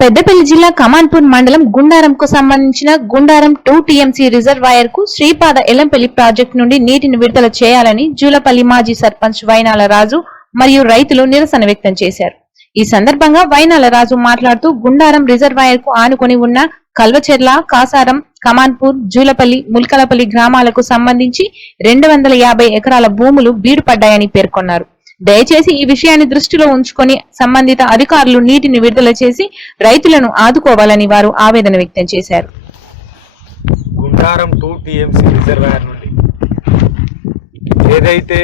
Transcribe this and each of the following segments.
పెద్దపల్లి జిల్లా కమాన్పూర్ మండలం గుండారంకు సంబంధించిన గుండారం 2 టీఎంసీ రిజర్వాయర్ కు శ్రీపాద ఎలంపల్లి ప్రాజెక్టు నుండి నీటిని విడుదల చేయాలని జూలపల్లి మాజీ సర్పంచ్ వైనాల రాజు మరియు రైతులు నిరసన వ్యక్తం చేశారు. ఈ సందర్భంగా వైనాల రాజు మాట్లాడుతూ గుండారం రిజర్వాయర్ కు ఆనుకొని ఉన్న కల్వచెర్ల, కాసారం, కమాన్పూర్, జూలపల్లి, ముల్కలపల్లి గ్రామాలకు సంబంధించి 250 ఎకరాల భూములు బీడుపడ్డాయని పేర్కొన్నారు. దయచేసి ఈ విషయాన్ని దృష్టిలో ఉంచుకొని సంబంధిత అధికారులు నీటిని విడుదల చేసి రైతులను ఆదుకోవాలని వారు ఆవేదన వ్యక్తం చేశారు. గుండారం 2 టీఎంసీ రిజర్వాయర్ నుండి ఏదైతే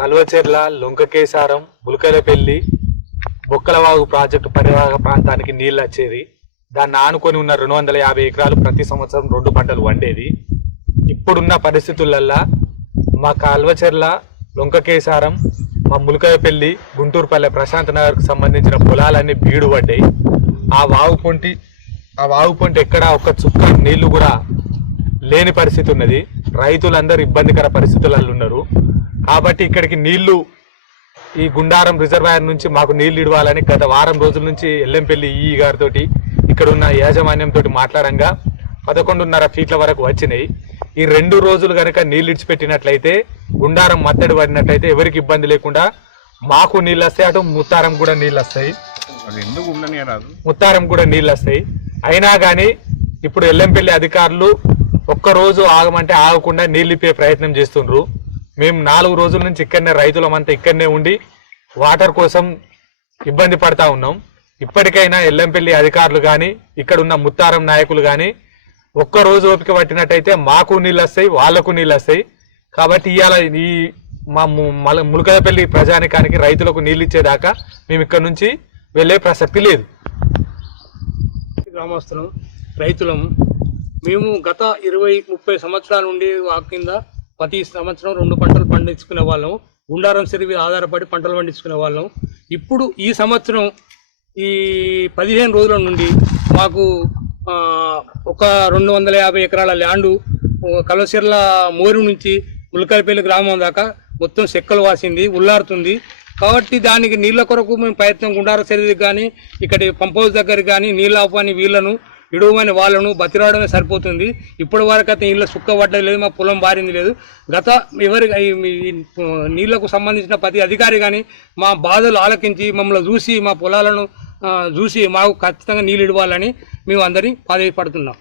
కల్వచెర్ల, లొంకకేసారం, ముల్కలపల్లి, బొక్కలవాగు ప్రాజెక్టు పరివాహక ప్రాంతానికి నీళ్లు వచ్చేది, దాన్ని ఆనుకొని ఉన్న 250 ఎకరాలు ప్రతి సంవత్సరం 2 పంటలు వండేది. ఇప్పుడున్న పరిస్థితులల్లా మా కల్వచెర్ల, లొంకకేసారం, మా ములకలపల్లి, గుంటూరుపల్లె, ప్రశాంత్ నగర్కు సంబంధించిన పొలాలన్నీ బీడు పడ్డాయి. ఆ వాగు పొంటి ఎక్కడ ఒక్క చుక్క నీళ్లు కూడా లేని పరిస్థితి ఉన్నది. రైతులందరూ ఇబ్బందికర పరిస్థితులలో ఉన్నారు. కాబట్టి ఇక్కడికి నీళ్లు, ఈ గుండారం రిజర్వాయర్ నుంచి మాకు నీళ్లు ఇవ్వాలని గత వారం రోజుల నుంచి ఎల్లంపల్లి ఈ గారితో ఇక్కడ ఉన్న యాజమాన్యంతో మాట్లాడంగా 11.5 ఫీట్ల వరకు వచ్చినాయి. ఈ 2 రోజులు కనుక నీళ్ళు ఇడిచిపెట్టినట్లయితే, గుండారం మత్తడి పడినట్లయితే ఎవరికి ఇబ్బంది లేకుండా మాకు నీళ్ళు వస్తాయి, అటు ముత్తారం కూడా నీళ్ళు వస్తాయి, ముత్తారం కూడా నీళ్ళు వస్తాయి. అయినా కానీ ఇప్పుడు ఎల్లంపల్లి అధికారులు ఒక్కరోజు ఆగమంటే ఆగకుండా నీళ్ళు ఇప్పే ప్రయత్నం చేస్తుండ్రు. మేము 4 రోజుల నుంచి ఇక్కడనే రైతులమంతా ఇక్కడనే ఉండి వాటర్ కోసం ఇబ్బంది పడతా ఉన్నాం. ఇప్పటికైనా ఎల్లంపల్లి అధికారులు కానీ ఇక్కడ ఉన్న ముత్తారం నాయకులు కానీ ఒక్కరోజు ఓపిక పట్టినట్టయితే మాకు నీళ్ళు వస్తాయి, వాళ్లకు నీళ్ళు వస్తాయి. కాబట్టి ఇవాళ ఈ మా ములకలపల్లి ప్రజానికానికి రైతులకు నీళ్ళు ఇచ్చేదాకా మేము ఇక్కడ నుంచి వెళ్ళే ప్రసక్తి లేదు. గ్రామస్తులం, రైతులం మేము గత 20-30 సంవత్సరాల నుండి కింద ప్రతి సంవత్సరం 2 పంటలు పండించుకునే వాళ్ళం. గుండారం చెరువు ఆధారపడి పంటలు పండించుకునే వాళ్ళం. ఇప్పుడు ఈ సంవత్సరం ఈ 15 రోజుల నుండి మాకు ఒక 250 ఎకరాల ల్యాండు కల్వచెర్ల మోరు నుంచి ములకలపల్లి గ్రామం దాకా మొత్తం చెక్కలు వాసింది, ఉల్లారుతుంది. కాబట్టి దానికి నీళ్ల కొరకు మేము ప్రయత్నం గుండార చెరువుకి కానీ ఇక్కడి పంప్ హౌస్ దగ్గర కానీ నీళ్ళు ఆపని వీళ్ళను ఇడవమని వాళ్ళను బతిరాడమే సరిపోతుంది. ఇప్పటి వరకు అయితే నీళ్ళ సుక్క పడ్డది లేదు, మా పొలం బారింది లేదు. గత నీళ్లకు సంబంధించిన ప్రతి అధికారి కానీ మా బాధలు ఆలకించి మమ్మల్ని చూసి మా పొలాలను చూసి మాకు ఖచ్చితంగా నీళ్ళు ఇవ్వాలని మేము అందరి ప్రాధాన్యపడుతున్నాం.